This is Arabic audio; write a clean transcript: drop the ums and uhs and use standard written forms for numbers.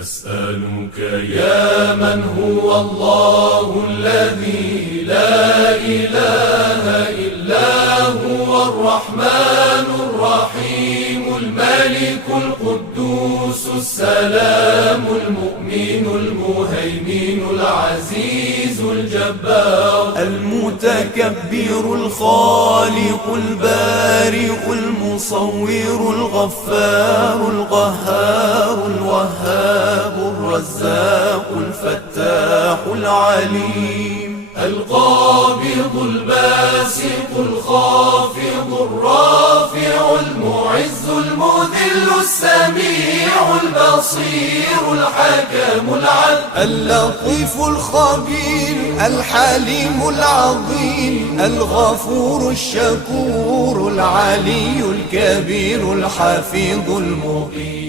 نسألك يا من هو الله الذي لا إله إلا هو الرحمن الرحيم الملك القدوس السلام المؤمن المهيمن العزيز الجبار المتكبر الخالق البارئ المصور الغفار القهار الوهاب الرزاق الفتاح العليم القابض الباسط الخافض الرافع المعز المذل السميع البصير الحكم العدل اللطيف الخبير الحليم العظيم الغفور الشكور العلي الكبير الحفيظ المقيم